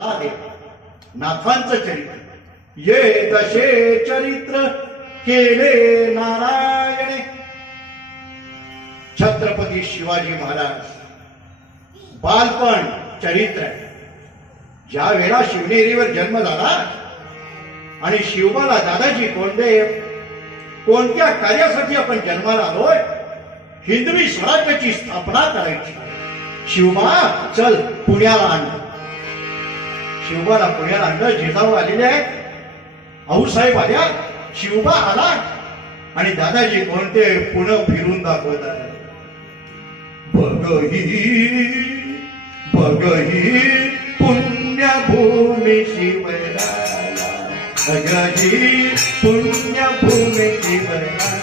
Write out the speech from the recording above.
नाथांचं चरित्र ये तसे चरित्र केले नारायणे. छत्रपती शिवाजी महाराज बालपण चरित्र आहे. ज्या वेळा शिवनेरीवर जन्म झाला आणि शिवबाला दादाजी कोणत्या कार्यासाठी आपण जन्माला आलोय, हिंदवी स्वराज्याची स्थापना करायची. शिवबा चल पुण्याला आण. शिवबाला पुण्याला आणलं. जिजाऊ आलेले आहेत, आऊसाहेब आल्या, शिवबा आला आणि दादाजी कोणते पुणे फिरून दाखवत आहे. बगही पुण्यभूमी शिवराया, बगही पुण्यभूमी शिवराया.